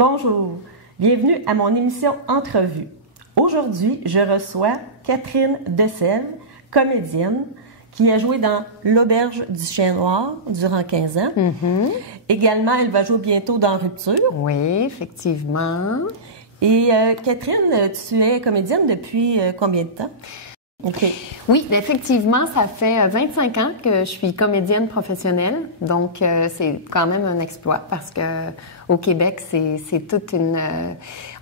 Bonjour, bienvenue à mon émission Entrevue. Aujourd'hui, je reçois Catherine Decelles, comédienne, qui a joué dans L'Auberge du Chien Noir durant 15 ans. Également, elle va jouer bientôt dans Rupture. Oui, effectivement. Et Catherine, tu es comédienne depuis combien de temps? OK. Oui, effectivement, ça fait 25 ans que je suis comédienne professionnelle. Donc, c'est quand même un exploit parce que au Québec, c'est toute une...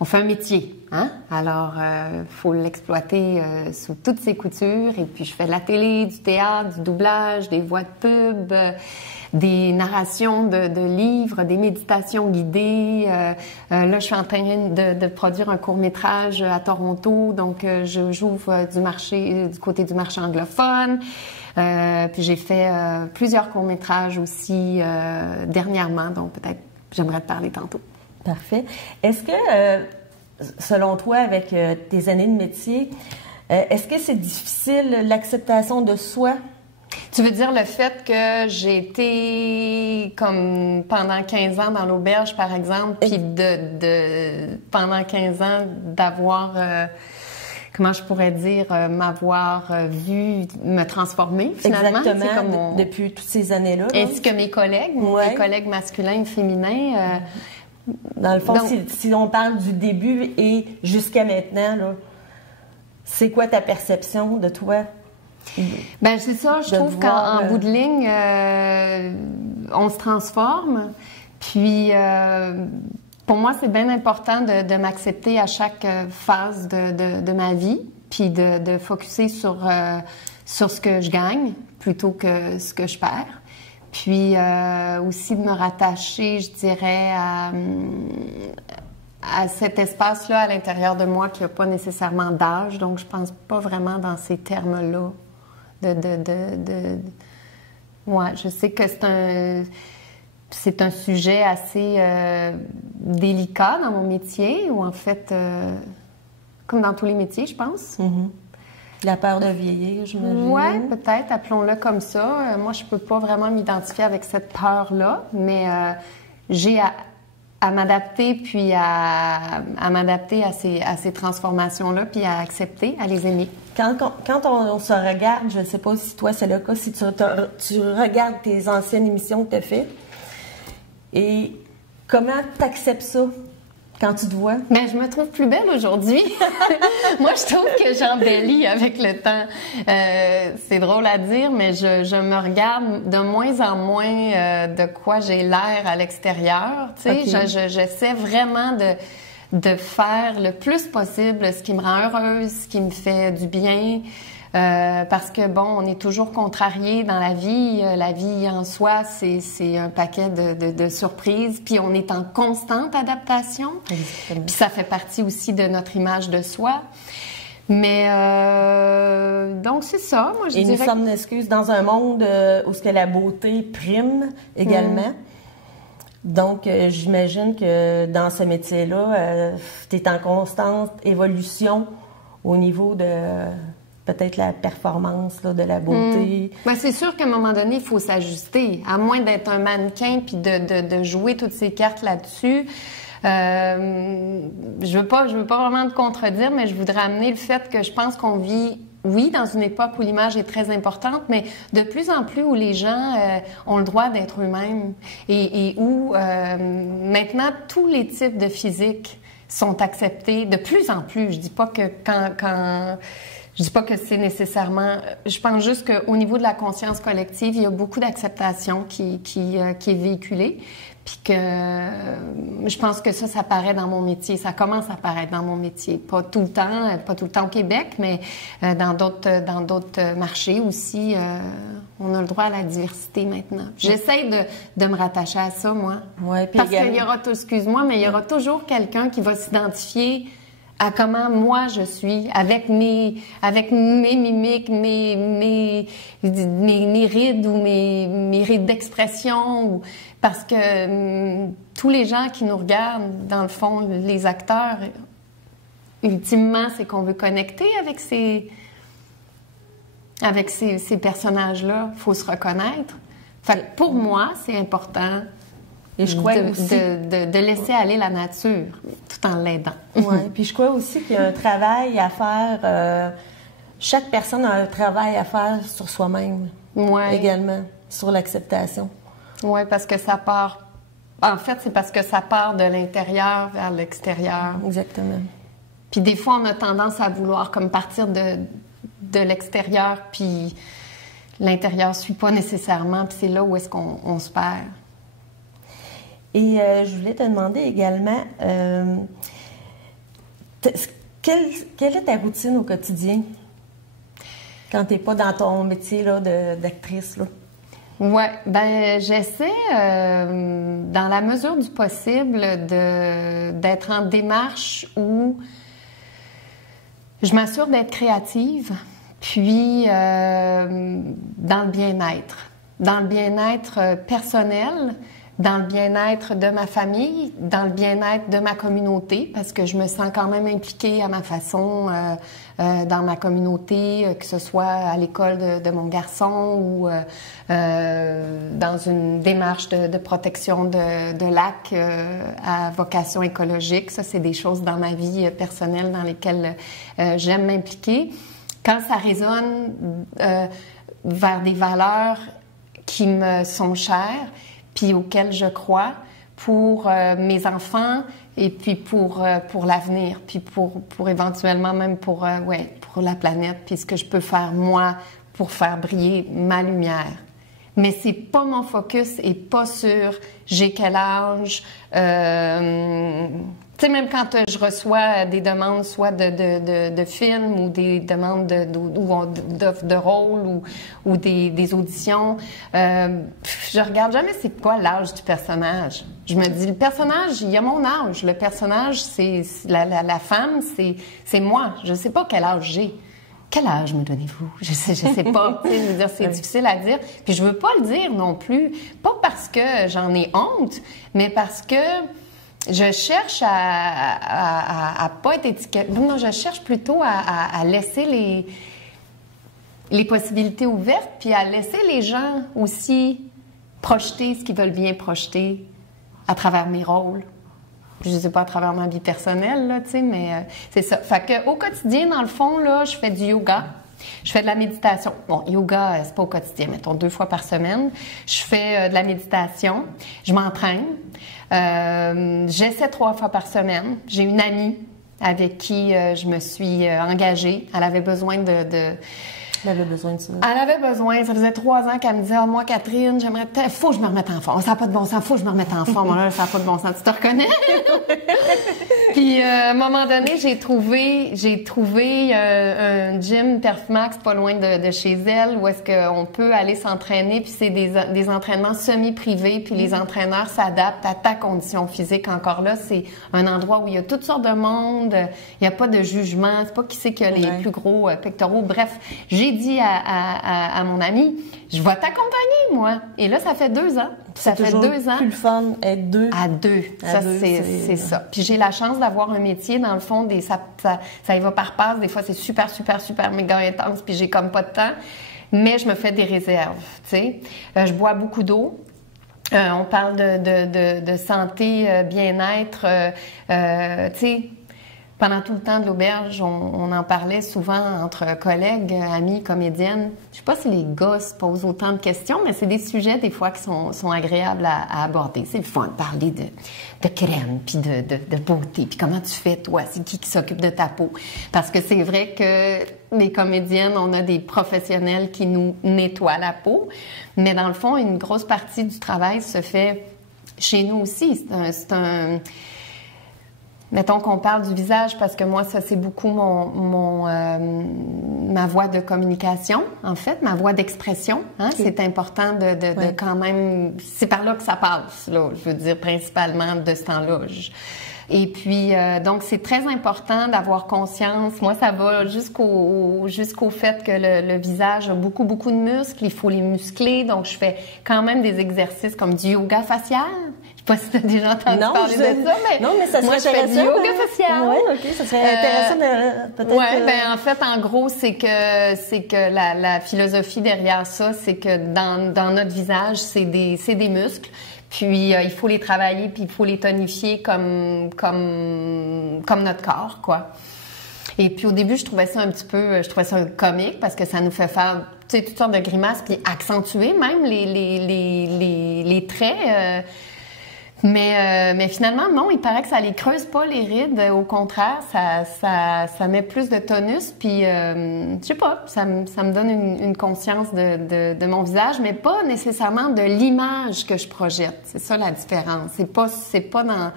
on fait un métier, hein? Alors, faut l'exploiter sous toutes ses coutures. Et puis, je fais de la télé, du théâtre, du doublage, des voix de pub, des narrations de livres, des méditations guidées. Là, je suis en train de produire un court-métrage à Toronto, donc j'ouvre du côté du marché anglophone. Puis j'ai fait plusieurs courts-métrages aussi dernièrement, donc peut-être j'aimerais te parler tantôt. Parfait. Est-ce que, selon toi, avec tes années de métier, est-ce que c'est difficile l'acceptation de soi? Tu veux dire le fait que j'ai été comme pendant 15 ans dans l'auberge, par exemple, puis pendant 15 ans d'avoir, comment je pourrais dire, m'avoir vu me transformer finalement. Exactement, depuis toutes ces années-là. Ainsi que mes collègues, mes collègues masculins et féminins. Dans le fond, donc, si on parle du début et jusqu'à maintenant, là, c'est quoi ta perception de toi? Ben c'est ça, je trouve qu'en bout de ligne, on se transforme. Puis, pour moi, c'est bien important de m'accepter à chaque phase de ma vie, puis de focusser sur ce que je gagne plutôt que ce que je perds. Puis, aussi de me rattacher, je dirais, à cet espace-là à l'intérieur de moi qui n'a pas nécessairement d'âge. Donc, je pense pas vraiment dans ces termes-là. Ouais, je sais que c'est un sujet assez délicat dans mon métier, ou en fait, comme dans tous les métiers, je pense. La peur de vieillir, j'imagine. Ouais, peut-être, appelons-le comme ça. Moi, je peux pas vraiment m'identifier avec cette peur-là, mais j'ai à m'adapter, puis à m'adapter à ces transformations-là, puis à accepter, à les aimer. Quand on se regarde, je ne sais pas si toi c'est le cas, si tu regardes tes anciennes émissions que tu as faites, et comment tu acceptes ça quand tu te vois? Ben, je me trouve plus belle aujourd'hui. Moi, je trouve que j'embellis avec le temps. C'est drôle à dire, mais je me regarde de moins en moins de quoi j'ai l'air à l'extérieur. Tu sais, okay. J'essaie vraiment de faire le plus possible ce qui me rend heureuse, ce qui me fait du bien. Parce que, bon, on est toujours contrarié dans la vie. La vie en soi, c'est un paquet de surprises. Puis on est en constante adaptation. Exactement. Puis ça fait partie aussi de notre image de soi. Mais, donc c'est ça, moi je dirais... Et nous sommes, excuse, dans un monde où ce que la beauté prime également. Donc, j'imagine que dans ce métier-là, tu es en constante évolution au niveau de... peut-être la performance là, de la beauté. Ben, c'est sûr qu'à un moment donné, il faut s'ajuster. À moins d'être un mannequin puis de jouer toutes ces cartes là-dessus. Je veux pas vraiment te contredire, mais je voudrais amener le fait que je pense qu'on vit, oui, dans une époque où l'image est très importante, mais de plus en plus où les gens ont le droit d'être eux-mêmes et où maintenant tous les types de physique sont acceptés de plus en plus. Je dis pas que je dis pas que c'est nécessairement... Je pense juste qu'au niveau de la conscience collective, il y a beaucoup d'acceptation qui est véhiculée. Puis que je pense que ça paraît dans mon métier. Ça commence à apparaître dans mon métier. Pas tout le temps au Québec, mais dans d'autres marchés aussi, on a le droit à la diversité maintenant. J'essaie de me rattacher à ça, moi. Ouais, puis parce qu'il y aura, excuse-moi, mais il y aura toujours quelqu'un qui va s'identifier à comment moi je suis, avec mes mimiques, mes rides ou mes rides d'expression, parce que tous les gens qui nous regardent, dans le fond, les acteurs, ultimement, c'est qu'on veut connecter avec ces personnages-là. Il faut se reconnaître. Fait que pour moi, c'est important Et je crois aussi... de laisser aller la nature tout en l'aidant. Oui, puis je crois aussi qu'il y a un travail à faire. Chaque personne a un travail à faire sur soi-même également, sur l'acceptation. Oui, parce que ça part... En fait, c'est parce que ça part de l'intérieur vers l'extérieur. Exactement. Puis des fois, on a tendance à vouloir comme partir de l'extérieur, puis l'intérieur ne suit pas nécessairement, puis c'est là où est-ce qu'on se perd. Et je voulais te demander également, quelle est ta routine au quotidien quand tu n'es pas dans ton métier là, d'actrice? Oui, ben j'essaie, dans la mesure du possible, d'être en démarche où je m'assure d'être créative, puis dans le bien-être. Dans le bien-être personnel, dans le bien-être de ma famille, dans le bien-être de ma communauté, parce que je me sens quand même impliquée à ma façon dans ma communauté, que ce soit à l'école de mon garçon ou dans une démarche de protection de lacs à vocation écologique. Ça, c'est des choses dans ma vie personnelle dans lesquelles j'aime m'impliquer. Quand ça résonne vers des valeurs qui me sont chères, puis auxquelles je crois, pour mes enfants et puis pour l'avenir, puis pour éventuellement même pour la planète, puis ce que je peux faire moi pour faire briller ma lumière. Mais c'est pas mon focus et pas sur j'ai quel âge. Tu sais, même quand je reçois des demandes soit de films ou des demandes d'offres de rôle ou des auditions, je regarde jamais c'est quoi l'âge du personnage. Je me dis, le personnage, il y a mon âge. Le personnage, c'est la femme, c'est moi. Je sais pas quel âge j'ai. Quel âge me donnez-vous? Je sais pas. Je veux dire, c'est difficile à dire. Puis je veux pas le dire non plus. Pas parce que j'en ai honte, mais parce que je cherche à pas être étiquetée. Non, je cherche plutôt à laisser les possibilités ouvertes, puis à laisser les gens aussi projeter ce qu'ils veulent bien projeter à travers mes rôles. Je ne sais pas à travers ma vie personnelle, là, tu sais, mais c'est ça. Fait que, au quotidien, dans le fond, là, je fais du yoga. Je fais de la méditation. Bon, yoga, c'est pas au quotidien, mettons 2 fois par semaine. Je fais de la méditation. Je m'entraîne. J'essaie 3 fois par semaine. J'ai une amie avec qui je me suis engagée. Elle avait besoin Elle avait besoin de ça. Elle avait besoin. Ça faisait 3 ans qu'elle me disait, moi, Catherine, faut que je me remette en forme. Ça n'a pas de bon sens. Faut que je me remette en forme. Là, ça n'a pas de bon sens. Tu te reconnais? Puis, à un moment donné, j'ai trouvé un gym Perfmax pas loin de chez elle où est-ce qu'on peut aller s'entraîner. Puis, c'est des entraînements semi-privés. Puis, les entraîneurs s'adaptent à ta condition physique. Encore là, c'est un endroit où il y a toutes sortes de monde. Il n'y a pas de jugement. C'est pas qui c'est qui a les plus gros pectoraux. Bref, j'ai dit à mon ami, je vais t'accompagner, moi. Et là, ça fait 2 ans. Ça fait 2 ans. Plus le fun être 2. À 2. Ça, c'est ça. Puis j'ai la chance d'avoir un métier, dans le fond, ça y va par passe. Des fois, c'est super, super, super méga intense, puis j'ai comme pas de temps. Mais je me fais des réserves, tu sais. Je bois beaucoup d'eau. On parle de santé, bien-être, tu sais. Pendant tout le temps de l'auberge, on en parlait souvent entre collègues, amis, comédiennes. Je sais pas si les gars se posent autant de questions, mais c'est des sujets des fois qui sont agréables à aborder. C'est le fun de parler de crème, puis de beauté, puis comment tu fais toi, c'est qui s'occupe de ta peau. Parce que c'est vrai que les comédiennes, on a des professionnels qui nous nettoient la peau, mais dans le fond, une grosse partie du travail se fait chez nous aussi. Mettons qu'on parle du visage, parce que moi, ça, c'est beaucoup ma voie de communication, en fait, ma voie d'expression. Hein? Okay. C'est important de quand même... C'est par là que ça passe, là, je veux dire, principalement de ce temps-là. Et puis, donc, c'est très important d'avoir conscience. Moi, ça va jusqu'au fait que le visage a beaucoup, beaucoup de muscles. Il faut les muscler. Donc, je fais quand même des exercices comme du yoga facial. Je sais pas si tu as déjà entendu parler de ça, mais non, mais ça moi, je fais du yoga facial. Oui, OK, ça serait intéressant peut-être... Oui, ben en fait, en gros, c'est que la philosophie derrière ça, c'est que dans notre visage, c'est des muscles. Puis il faut les travailler, puis il faut les tonifier comme notre corps, quoi. Et puis au début, je trouvais ça comique parce que ça nous fait faire, tu sais, toutes sortes de grimaces, puis accentuer même les traits. Mais finalement, non, il paraît que ça les creuse pas les rides. Au contraire, ça met plus de tonus. Puis, je sais pas, ça me donne une conscience de mon visage, mais pas nécessairement de l'image que je projette. C'est ça la différence. C'est pas dans...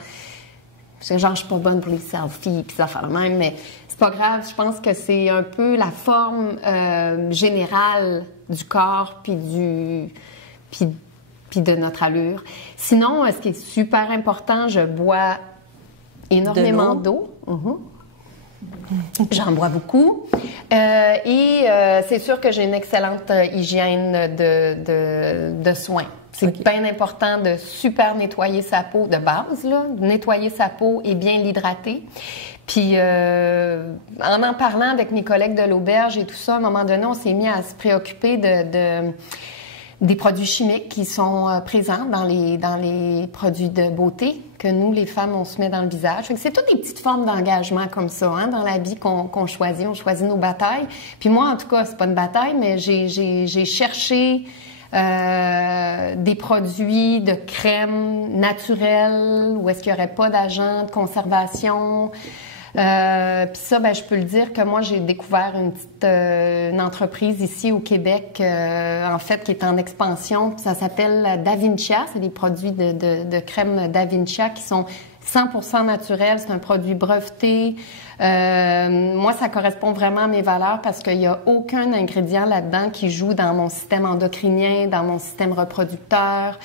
Genre, je suis pas bonne pour les selfies puis ça fait le même, mais c'est pas grave. Je pense que c'est un peu la forme générale du corps puis de notre allure. Sinon, ce qui est super important, je bois énormément d'eau. J'en bois beaucoup. Et c'est sûr que j'ai une excellente hygiène de soins. C'est bien important de super nettoyer sa peau de base, là, nettoyer sa peau et bien l'hydrater. Puis, en parlant avec mes collègues de l'auberge et tout ça, à un moment donné, on s'est mis à se préoccuper des produits chimiques qui sont présents dans les produits de beauté que nous, les femmes, on se met dans le visage. Fait que c'est toutes des petites formes d'engagement comme ça, hein, dans la vie qu'on choisit. On choisit nos batailles. Puis moi, en tout cas, c'est pas une bataille, mais j'ai cherché des produits de crème naturelle où est-ce qu'il n'y aurait pas d'agents de conservation. Puis ça, ben, je peux le dire que moi, j'ai découvert une entreprise ici au Québec, en fait, qui est en expansion. Ça s'appelle Davincia. C'est des produits de crème Davincia qui sont 100% naturels. C'est un produit breveté. Moi, ça correspond vraiment à mes valeurs parce qu'il n'y a aucun ingrédient là-dedans qui joue dans mon système endocrinien, dans mon système reproducteur.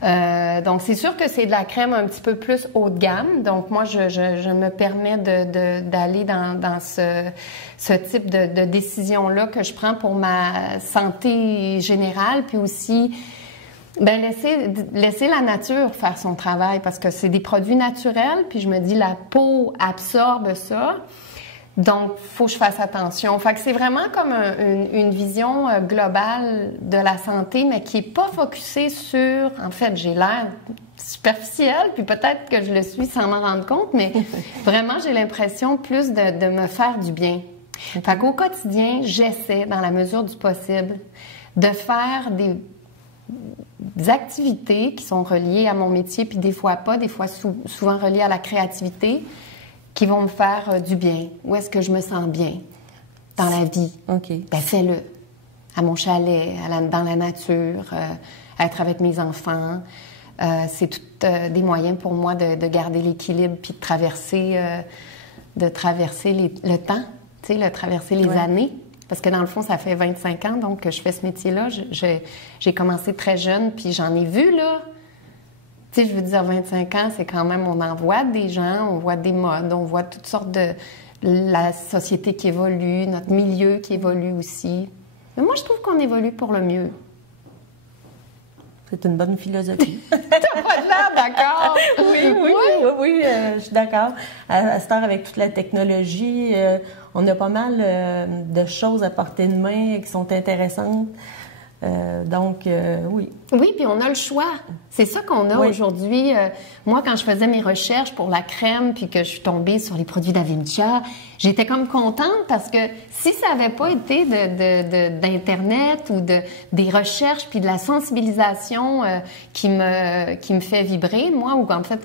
Donc, c'est sûr que c'est de la crème un petit peu plus haut de gamme. Donc, moi, je me permets d'aller dans ce type de décision-là que je prends pour ma santé générale, puis aussi ben laisser la nature faire son travail parce que c'est des produits naturels, puis je me dis la peau absorbe ça. Donc, faut que je fasse attention. Fait que c'est vraiment comme une vision globale de la santé, mais qui est pas focusée sur... En fait, j'ai l'air superficielle, puis peut-être que je le suis sans m'en rendre compte, mais vraiment, j'ai l'impression plus de me faire du bien. Fait qu'au quotidien, j'essaie, dans la mesure du possible, de faire des activités qui sont reliées à mon métier, puis des fois pas, des fois souvent reliées à la créativité, qui vont me faire du bien. Où est-ce que je me sens bien dans la vie? Ben fais-le. À mon chalet, dans la nature, être avec mes enfants. C'est tout des moyens pour moi de garder l'équilibre puis de traverser le temps, tu sais, traverser les années. Parce que dans le fond, ça fait 25 ans donc que je fais ce métier-là. J'ai commencé très jeune, puis j'en ai vu, là. Tu sais, je veux dire, 25 ans, c'est quand même, on en voit des gens, on voit des modes, on voit toutes sortes de... La société qui évolue, notre milieu qui évolue aussi. Mais moi, je trouve qu'on évolue pour le mieux. C'est une bonne philosophie. T'as pas de l'air d'accord? Oui, je suis d'accord. À cette heure, avec toute la technologie, on a pas mal de choses à portée de main qui sont intéressantes. Donc, oui. Oui, puis on a le choix. C'est ça qu'on a aujourd'hui. Moi, quand je faisais mes recherches pour la crème, puis que je suis tombée sur les produits Davincia, j'étais comme contente parce que si ça n'avait pas été d'Internet ou des recherches, puis de la sensibilisation qui me fait vibrer, moi, ou en fait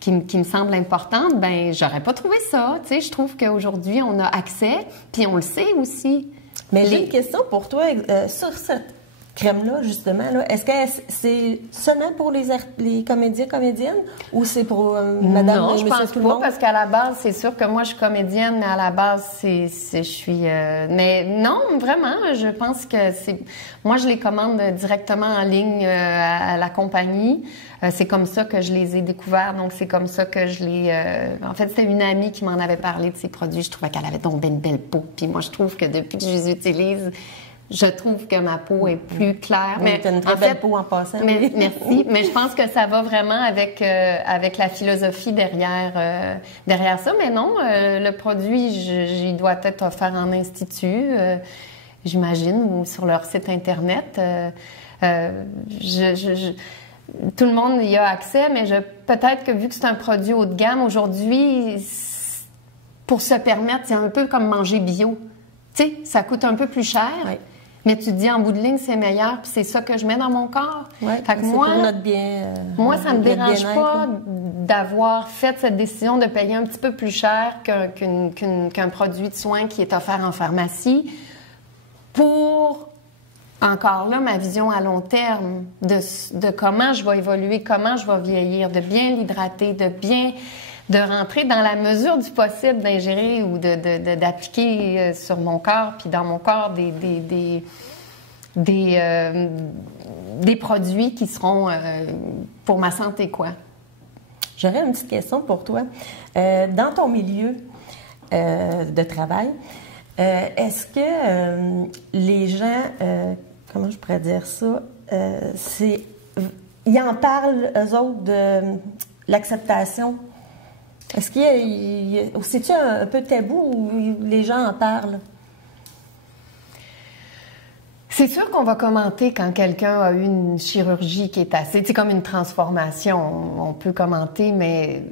qui me semble importante, ben j'aurais pas trouvé ça. Tu sais, je trouve qu'aujourd'hui, on a accès, puis on le sait aussi. Mais j'ai une question pour toi sur cette crème-là, justement. Est-ce que c'est seulement pour les comédiens, comédiennes ou c'est pour madame, non, je monsieur, pense tout le monde? Pas, parce qu'à la base, c'est sûr que moi, je suis comédienne, mais à la base, je suis... mais non, vraiment, je pense que c'est... Moi, je les commande directement en ligne à la compagnie. C'est comme ça que je les ai découverts, donc c'est comme ça que je les... En fait, c'était une amie qui m'en avait parlé de ces produits. Je trouvais qu'elle avait donc une belle peau. Puis moi, je trouve que depuis que je les utilise, je trouve que ma peau est plus claire. Mais tu as une très belle peau en passant. Mais, merci. Mais je pense que ça va vraiment avec la philosophie derrière ça. Mais non, le produit, il doit être offert en institut, j'imagine, ou sur leur site Internet. tout le monde y a accès, mais peut-être que vu que c'est un produit haut de gamme, aujourd'hui, pour se permettre, c'est un peu comme manger bio. Tu sais, ça coûte un peu plus cher, mais tu te dis en bout de ligne, c'est meilleur, puis c'est ça que je mets dans mon corps. Ouais, fait que moi, pour notre bien, moi, ça ne me dérange pas d'avoir fait cette décision de payer un petit peu plus cher qu'un produit de soin qui est offert en pharmacie pour, encore là, ma vision à long terme de comment je vais évoluer, comment je vais vieillir, de bien l'hydrater, de rentrer dans la mesure du possible d'ingérer ou d'appliquer sur mon corps, puis dans mon corps des produits qui seront pour ma santé, quoi. J'aurais une petite question pour toi. Dans ton milieu de travail, est-ce que les gens, comment je pourrais dire ça, ils en parlent, eux autres, de l'acceptation? Est-ce qu'il y a c'est-tu un peu tabou où les gens en parlent? C'est sûr qu'on va commenter quand quelqu'un a eu une chirurgie qui est assez... C'est comme une transformation, on peut commenter, mais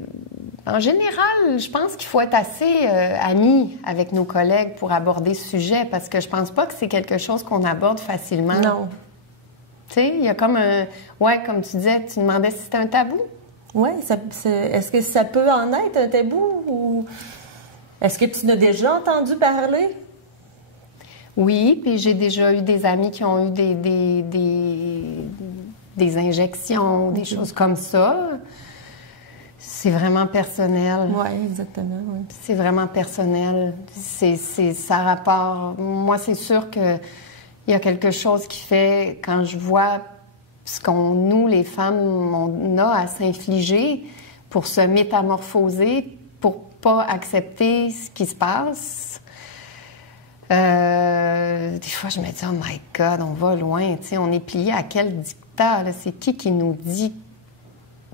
en général, je pense qu'il faut être assez amis avec nos collègues pour aborder ce sujet, parce que je pense pas que c'est quelque chose qu'on aborde facilement. Non. Tu sais, il y a comme un... Ouais, comme tu disais, tu demandais si c'était un tabou? Oui, est-ce que ça peut en être un tabou ou est-ce que tu n'as déjà entendu parler? Oui, puis j'ai déjà eu des amis qui ont eu des injections, des choses comme ça. C'est vraiment personnel. Oui, exactement. Oui. C'est vraiment personnel. Ça rapporte... Moi, c'est sûr qu'il y a quelque chose qui fait, quand je vois ce nous, les femmes, on a à s'infliger pour se métamorphoser, pour pas accepter ce qui se passe. Des fois, je me dis, oh my God, on va loin. Tu sais, on est plié à quel dictat? Là? C'est qui nous dit?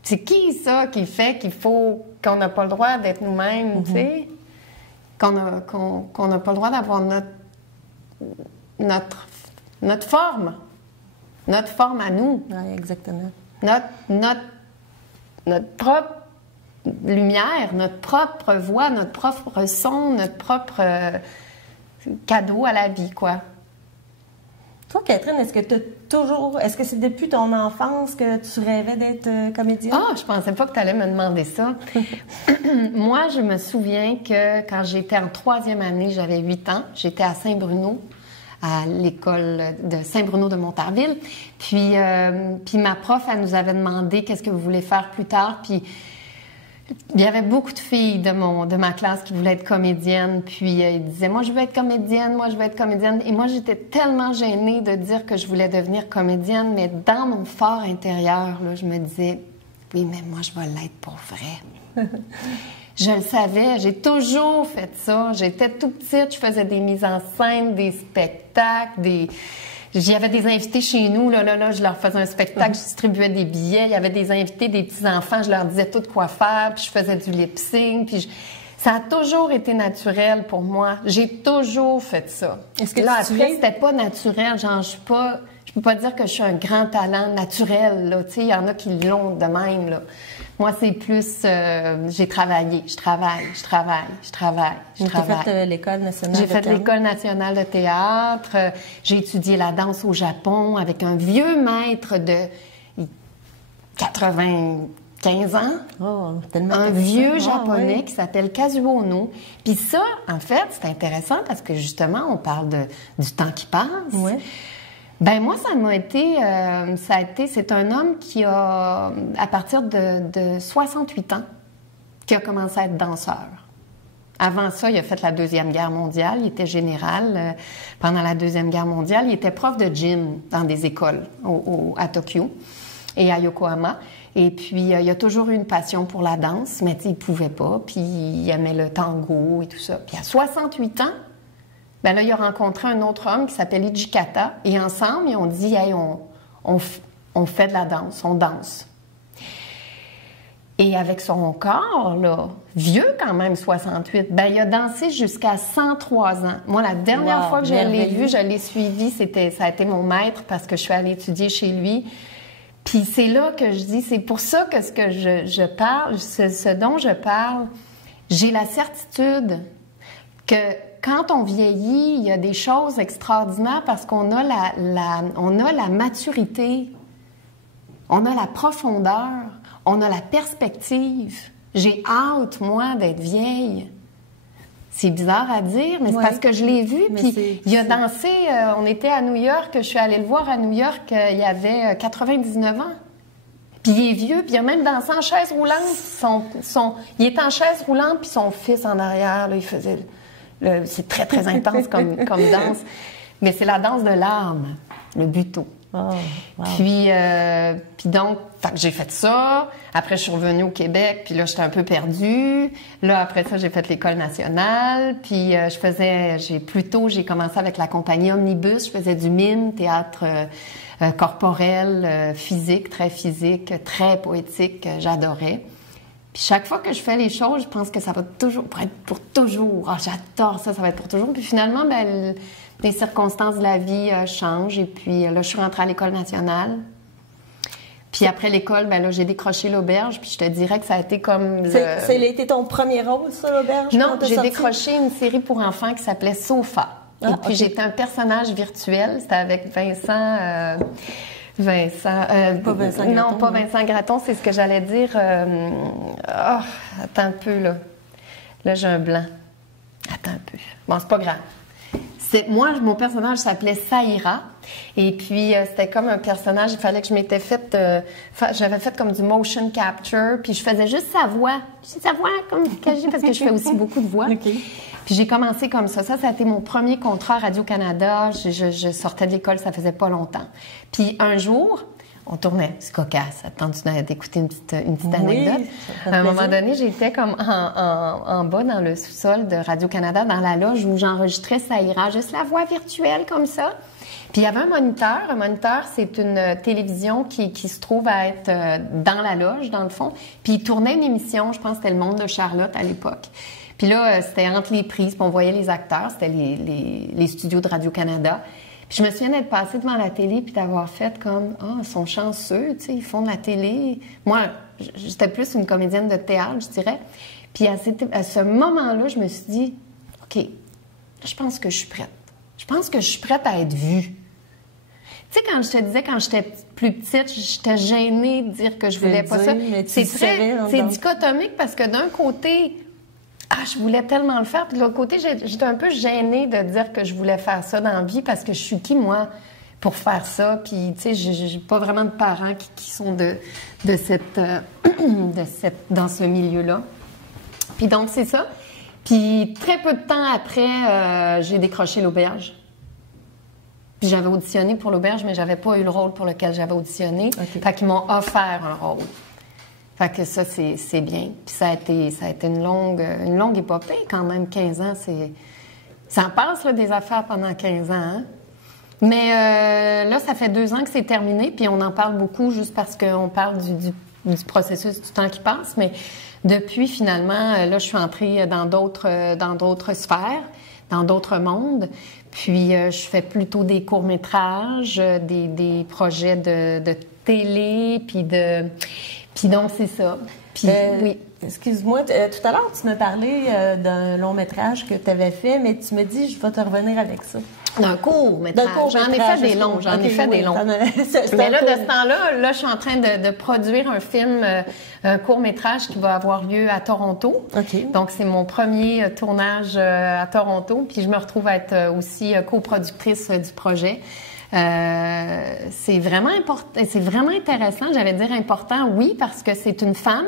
C'est qui ça qui fait qu'on n'a pas le droit d'être nous-mêmes, tu sais? Qu'on n'a pas le droit d'avoir notre forme. Notre forme à nous. Oui, exactement. Notre propre lumière, notre propre voix, notre propre son, notre propre cadeau à la vie, quoi. Toi, Catherine, est-ce que c'est depuis ton enfance que tu rêvais d'être comédienne? Ah, je pensais pas que tu allais me demander ça. Moi, je me souviens que quand j'étais en 3e année, j'avais 8 ans, j'étais à Saint-Bruno, à l'école de Saint-Bruno de Montarville. Puis ma prof, elle nous avait demandé qu'est-ce que vous voulez faire plus tard. Puis il y avait beaucoup de filles de ma classe qui voulaient être comédiennes. Puis ils disaient, moi, je veux être comédienne, moi, je veux être comédienne. Et moi, j'étais tellement gênée de dire que je voulais devenir comédienne, mais dans mon fort intérieur, là, je me disais, oui, mais moi, je vais l'être pour vrai. Je le savais, j'ai toujours fait ça. J'étais tout petite, je faisais des mises en scène, des spectacles, Il y avait des invités chez nous, là, je leur faisais un spectacle, je distribuais des billets. Il y avait des invités, des petits-enfants, je leur disais tout quoi faire, puis je faisais du lip-sync, Ça a toujours été naturel pour moi. J'ai toujours fait ça. Est-ce que là, après, c'était pas naturel. Genre, je peux pas dire que je suis un grand talent naturel, là. Tu sais, il y en a qui l'ont de même, là. Moi, c'est plus, j'ai travaillé, je travaille. Tu as fait l'École nationale de théâtre? J'ai fait l'École nationale de théâtre. J'ai étudié la danse au Japon avec un vieux maître de 95 ans. Oh, tellement un vieux japonais qui s'appelle Kazuo Ono. Puis ça, en fait, c'est intéressant parce que justement, on parle du temps qui passe. Oui. Ben moi, c'est un homme qui a, à partir de 68 ans, qui a commencé à être danseur. Avant ça, il a fait la Deuxième Guerre mondiale. Il était général pendant la Deuxième Guerre mondiale. Il était prof de gym dans des écoles à Tokyo et à Yokohama. Et puis, il a toujours eu une passion pour la danse, mais il pouvait pas. Puis, il aimait le tango et tout ça. Puis, à 68 ans, ben là, il a rencontré un autre homme qui s'appelle Ijikata. Et ensemble, ils ont dit, hey, on fait de la danse, on danse. Et avec son corps, là, vieux quand même, 68, ben il a dansé jusqu'à 103 ans. Moi, la dernière fois que je l'ai vu, je l'ai suivi, ça a été mon maître parce que je suis allée étudier chez lui. Puis c'est là que je dis, c'est pour ça que ce que je parle, ce dont je parle, j'ai la certitude que quand on vieillit, il y a des choses extraordinaires parce qu'on a on a la maturité, on a la profondeur, on a la perspective. J'ai hâte, moi, d'être vieille. C'est bizarre à dire, mais c'est parce que je l'ai vu. Puis il a dansé, on était à New York, je suis allée le voir à New York, il avait 99 ans. Puis il est vieux, puis il a même dansé en chaise roulante. Il est en chaise roulante, puis son fils en arrière, là, il faisait... c'est très, très intense comme danse. Mais c'est la danse de l'âme, le buto. Oh, wow. Puis donc, j'ai fait ça. Après, je suis revenue au Québec, puis là, j'étais un peu perdue. Là, après ça, j'ai fait l'École nationale. Puis j'ai commencé avec la compagnie Omnibus. Je faisais du mime, théâtre corporel, physique, très poétique. J'adorais. Puis chaque fois que je fais les choses, je pense que ça va toujours, pour être pour toujours. Ah, j'adore ça, ça va être pour toujours. Puis finalement, les circonstances de la vie changent. Et puis là, je suis rentrée à l'École nationale. Puis après l'école, là, j'ai décroché l'auberge. Puis je te dirais que ça a été comme... Ça a été ton premier rôle, ça, l'auberge? Non, j'ai décroché une série pour enfants qui s'appelait Sofa. Et puis j'étais un personnage virtuel. C'était avec Vincent... pas Vincent Gratton. Non, pas Vincent Gratton, c'est ce que j'allais dire. Attends un peu, là. Là, j'ai un blanc. Attends un peu. Bon, c'est pas grave. Moi, mon personnage s'appelait Saïra. Et puis, c'était comme un personnage, il fallait que je m'étais faite... j'avais fait comme du motion capture, puis je faisais juste sa voix. Sa voix, comme parce que je fais aussi beaucoup de voix. Okay. Puis j'ai commencé comme ça. Ça a été mon premier contrat à Radio-Canada. Je sortais de l'école, ça faisait pas longtemps. Puis un jour, on tournait. C'est cocasse. Attends, tu as d'écouter une petite anecdote. À un moment donné, j'étais comme en bas dans le sous-sol de Radio-Canada, dans la loge où j'enregistrais Saïra, juste la voix virtuelle comme ça. Puis il y avait un moniteur. Un moniteur, c'est une télévision qui se trouve à être dans la loge, dans le fond. Puis il tournait une émission, je pense que c'était Le Monde de Charlotte à l'époque. Puis là, c'était entre les prises, puis on voyait les acteurs, c'était les studios de Radio-Canada. Puis je me souviens d'être passée devant la télé puis d'avoir fait comme « Ah, ils sont chanceux, tu sais, ils font de la télé. » Moi, j'étais plus une comédienne de théâtre, je dirais. Puis à ce moment-là, je me suis dit « OK, je pense que je suis prête. Je pense que je suis prête à être vue. » Tu sais, quand je te disais, quand j'étais plus petite, j'étais gênée de dire que je voulais pas ça. C'est dichotomique parce que d'un côté... je voulais tellement le faire. Puis de l'autre côté, j'étais un peu gênée de dire que je voulais faire ça dans la vie parce que je suis qui, moi, pour faire ça? Puis, tu sais, j'ai pas vraiment de parents qui sont dans ce milieu-là. Puis donc, c'est ça. Puis très peu de temps après, j'ai décroché l'auberge. Puis j'avais auditionné pour l'auberge, mais j'avais pas eu le rôle pour lequel j'avais auditionné. Okay. Fait qu'ils m'ont offert un rôle. Fait que ça, c'est bien. Puis ça a été une longue épopée, quand même, 15 ans. Ça en passe, là, des affaires pendant 15 ans. Hein? Mais là, ça fait 2 ans que c'est terminé, puis on en parle beaucoup juste parce qu'on parle du processus du temps qui passe. Mais depuis, finalement, là, je suis entrée dans d'autres sphères, dans d'autres mondes. Puis je fais plutôt des courts-métrages, des projets de télé, puis donc, c'est ça. Puis, oui. Excuse-moi, tout à l'heure, tu m'as parlé d'un long-métrage que tu avais fait, mais tu me dis, je vais te revenir avec ça. D'un court-métrage. J'en ai fait des longs. Mais là, de ce temps-là, je suis en train de produire un film, un court-métrage qui va avoir lieu à Toronto. Okay. Donc, c'est mon premier tournage à Toronto. Puis, je me retrouve à être aussi coproductrice du projet. C'est vraiment important, c'est vraiment intéressant. J'allais dire important, oui, parce que c'est une femme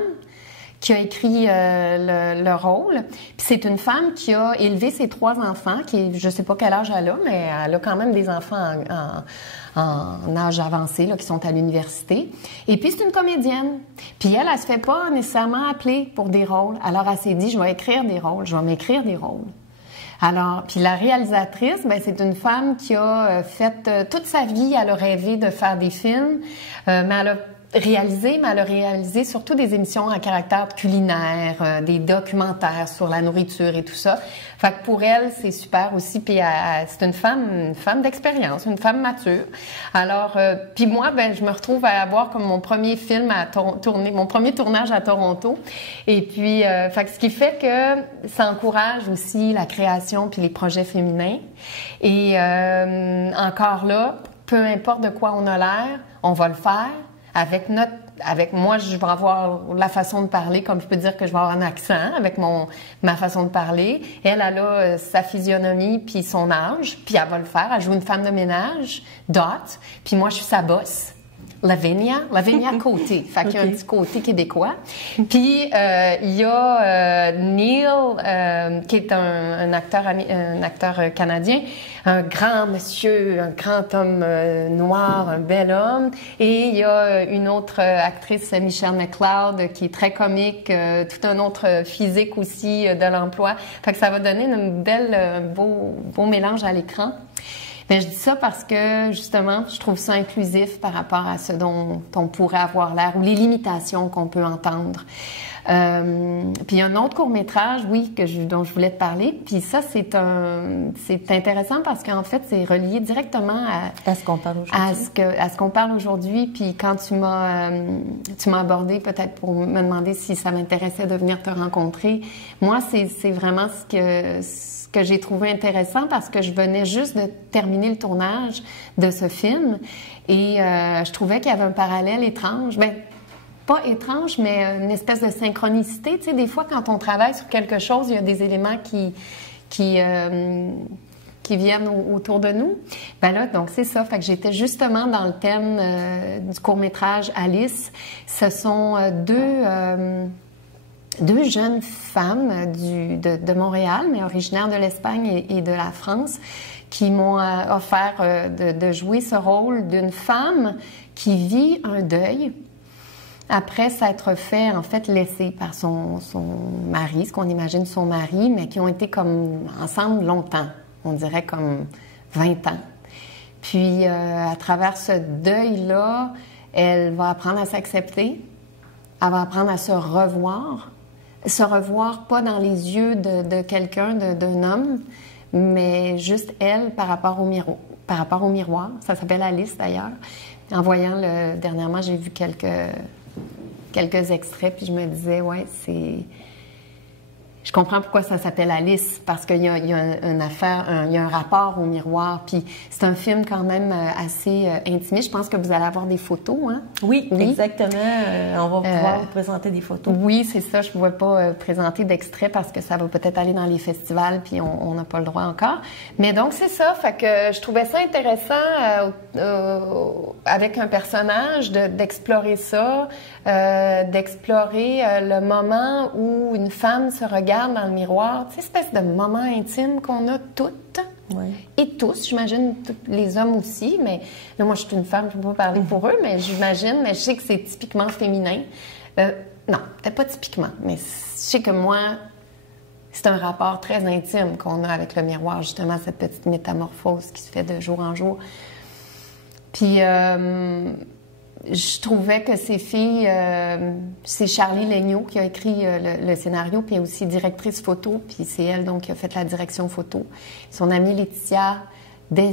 qui a écrit le rôle. Puis c'est une femme qui a élevé ses 3 enfants, je sais pas quel âge elle a, mais elle a quand même des enfants en âge avancé là, qui sont à l'université. Et puis c'est une comédienne. Puis elle se fait pas nécessairement appeler pour des rôles. Alors elle s'est dit, je vais écrire des rôles, je vais m'écrire des rôles. Alors, puis la réalisatrice, c'est une femme qui a fait toute sa vie, elle a rêvé de faire des films, mais réalisé, mais elle a réalisé surtout des émissions à caractère culinaire, des documentaires sur la nourriture et tout ça. Fait que pour elle, c'est super aussi. Puis c'est une femme d'expérience, une femme mature. Alors, puis moi, ben, je me retrouve à avoir comme mon premier film à tourner, mon premier tournage à Toronto. Et puis, fait que ce qui fait que ça encourage aussi la création puis les projets féminins. Et encore là, peu importe de quoi on a l'air, on va le faire. Avec moi, je vais avoir la façon de parler, comme je peux dire que je vais avoir un accent avec ma façon de parler. Elle a sa physionomie puis son âge, puis elle va le faire. Elle joue une femme de ménage, Dot, puis moi, je suis sa boss. Lavinia Côté. Fait qu'il y a un petit côté québécois. Puis, il y a Neil, qui est un acteur canadien, un grand monsieur, un grand homme noir, un bel homme. Et il y a une autre actrice, Michelle McLeod, qui est très comique, tout un autre physique aussi de l'emploi. Fait que ça va donner un beau mélange à l'écran. Bien, je dis ça parce que, justement, je trouve ça inclusif par rapport à ce dont on pourrait avoir l'air ou les limitations qu'on peut entendre. Puis il y a un autre court-métrage, oui, dont je voulais te parler. Puis ça, c'est intéressant parce qu'en fait, c'est relié directement à ce qu'on parle aujourd'hui. À ce qu'on parle aujourd'hui. Puis quand tu m'as abordé peut-être pour me demander si ça m'intéressait de venir te rencontrer, moi, c'est vraiment ce que j'ai trouvé intéressant parce que je venais juste de terminer le tournage de ce film et je trouvais qu'il y avait un parallèle étrange. Ben, pas étrange, mais une espèce de synchronicité. Tu sais, des fois, quand on travaille sur quelque chose, il y a des éléments qui viennent autour de nous. Ben là, donc c'est ça. Fait que j'étais justement dans le thème du court-métrage Alice. Ce sont deux jeunes femmes de Montréal, mais originaires de l'Espagne et de la France, qui m'ont offert de jouer ce rôle d'une femme qui vit un deuil après s'être fait, en fait, laisser par son mari, ce qu'on imagine son mari, mais qui ont été comme ensemble longtemps, on dirait comme 20 ans. Puis, à travers ce deuil-là, elle va apprendre à s'accepter, elle va apprendre à se revoir pas dans les yeux de quelqu'un, d'un homme, mais juste elle par rapport au miroir. Ça s'appelle Alice, d'ailleurs. En voyant dernièrement, j'ai vu quelques extraits, puis je me disais, ouais, je comprends pourquoi ça s'appelle Alice, parce qu'il y a une affaire, il y a un rapport au miroir, puis c'est un film quand même assez intimiste. Je pense que vous allez avoir des photos, hein? Oui, exactement. On va pouvoir vous présenter des photos. Oui, c'est ça. Je ne pouvais pas présenter d'extrait parce que ça va peut-être aller dans les festivals, puis on n'a pas le droit encore. Mais donc, c'est ça. Fait que je trouvais ça intéressant avec un personnage d'explorer ça, d'explorer le moment où une femme se regarde dans le miroir, tu sais, espèce de moment intime qu'on a toutes et tous, j'imagine les hommes aussi, mais là, moi, je suis une femme, je ne peux pas parler pour eux, mais j'imagine, mais je sais que c'est typiquement féminin. Non, peut-être pas typiquement, mais je sais que moi, c'est un rapport très intime qu'on a avec le miroir, justement, cette petite métamorphose qui se fait de jour en jour. Puis, je trouvais que ces filles, c'est Charlie Legnaud qui a écrit le scénario, puis elle est aussi directrice photo, puis c'est elle donc qui a fait la direction photo. Son amie Laetitia de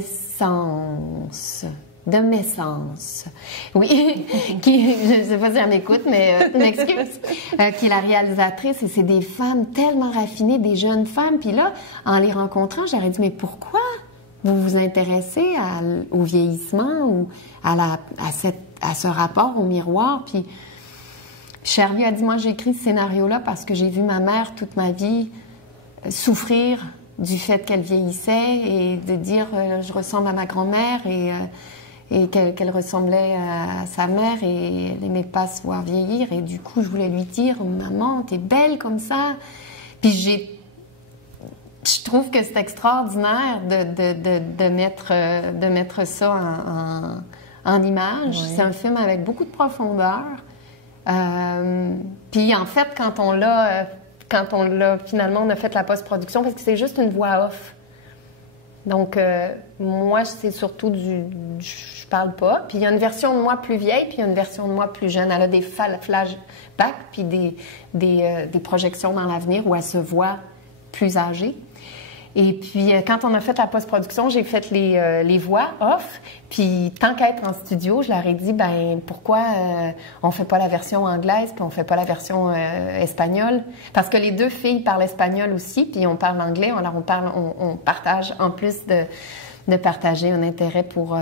Messence, oui, qui, je ne sais pas si elle m'écoute, mais m'excuse, qui est la réalisatrice, et c'est des femmes tellement raffinées, des jeunes femmes, puis là, en les rencontrant, j'aurais dit, mais pourquoi vous vous intéressez au vieillissement ou à ce rapport au miroir? Puis Charlie a dit, moi j'ai écrit ce scénario-là parce que j'ai vu ma mère toute ma vie souffrir du fait qu'elle vieillissait et de dire je ressemble à ma grand-mère et qu'elle ressemblait à sa mère et elle n'aimait pas se voir vieillir, et du coup je voulais lui dire, maman, t'es belle comme ça. Puis je trouve que c'est extraordinaire de mettre ça en image. Oui. C'est un film avec beaucoup de profondeur. Puis en fait, quand on l'a finalement, on a fait la post-production, parce que c'est juste une voix off. Donc, moi, c'est surtout je parle pas. Puis il y a une version de moi plus vieille, puis il y a une version de moi plus jeune. Elle a des flashbacks, puis des projections dans l'avenir où elle se voit plus âgée. Et puis, quand on a fait la post-production, j'ai fait les voix off. Puis, tant qu'à être en studio, je leur ai dit, ben pourquoi on fait pas la version anglaise, puis on fait pas la version espagnole? Parce que les deux filles parlent espagnol aussi, puis on parle anglais. Alors, on partage, en plus de partager un intérêt pour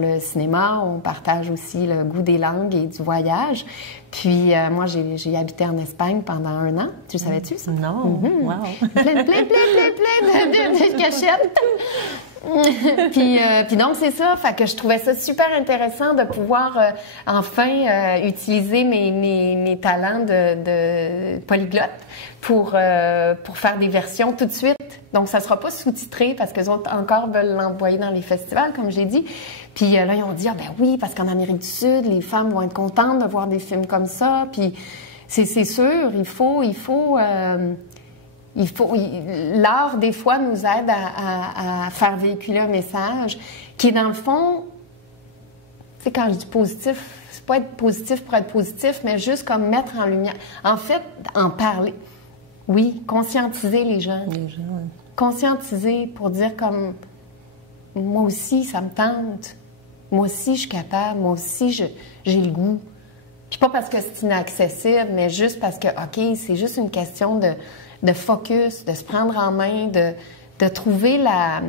le cinéma, on partage aussi le goût des langues et du voyage. Puis, moi, j'ai habité en Espagne pendant 1 an. Tu le savais-tu, ça? Non. Mm-hmm. Wow. Plein de cachettes. puis donc, c'est ça. Fait que je trouvais ça super intéressant de pouvoir enfin utiliser mes talents de polyglotte pour faire des versions tout de suite. Donc, ça sera pas sous-titré parce qu'eux autres encore veulent l'envoyer dans les festivals, comme j'ai dit. Puis là, ils ont dit, ah ben oui, parce qu'en Amérique du Sud, les femmes vont être contentes de voir des films comme ça. Puis c'est sûr, l'art, des fois, nous aide à faire véhiculer un message qui est, dans le fond, tu sais, quand je dis positif, c'est pas être positif pour être positif, mais juste comme mettre en lumière. En fait, en parler. Oui, conscientiser les jeunes. Ouais. Conscientiser pour dire comme, moi aussi, ça me tente. Moi aussi, je suis capable. Moi aussi, j'ai le goût. Puis pas parce que c'est inaccessible, mais juste parce que, OK, c'est juste une question de focus, de se prendre en main, de trouver la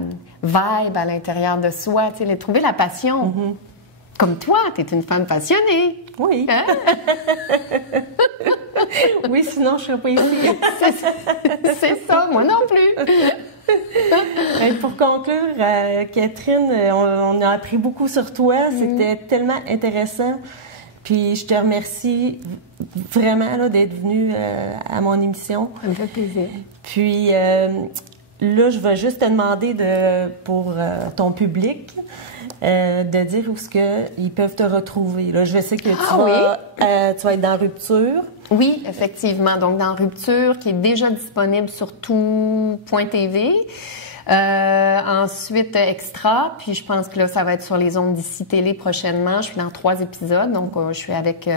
vibe à l'intérieur de soi, tu sais, de trouver la passion. Mm-hmm. Comme toi, tu es une femme passionnée. Oui. Hein? Oui, sinon je ne serais pas ici. C'est ça, moi non plus. Et pour conclure, Catherine, on a appris beaucoup sur toi. C'était tellement intéressant. Puis je te remercie vraiment là, d'être venue à mon émission. Ça me fait plaisir. Puis là, je vais juste te demander pour ton public de dire où est-ce qu'ils peuvent te retrouver. Là, je sais que tu vas être dans Rupture. Oui, effectivement. Donc, dans Rupture, qui est déjà disponible sur tout.tv. Ensuite, Extra. Puis, je pense que là, ça va être sur les ondes d'ici télé prochainement. Je suis dans 3 épisodes. Donc, je suis avec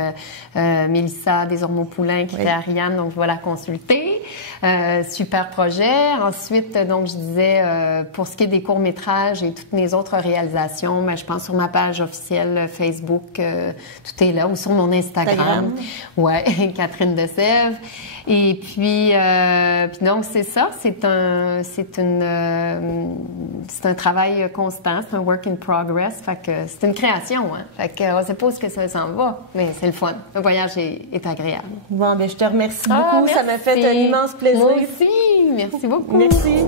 Mélissa Desormeaux-Poulain qui fait Ariane. Donc, je vais la consulter. Super projet. Ensuite, donc, je disais, pour ce qui est des courts-métrages et toutes mes autres réalisations, je pense sur ma page officielle Facebook, tout est là. Ou sur mon Instagram. Ouais, Catherine Desèvres. Et puis donc, c'est ça. C'est un travail constant, c'est un work in progress. Fait que c'est une création, hein. Fait que on sait pas où que ça s'en va, mais c'est le fun. Le voyage est agréable. Bon, je te remercie beaucoup. Merci. Ça m'a fait un immense plaisir. Moi aussi. Merci beaucoup. Merci.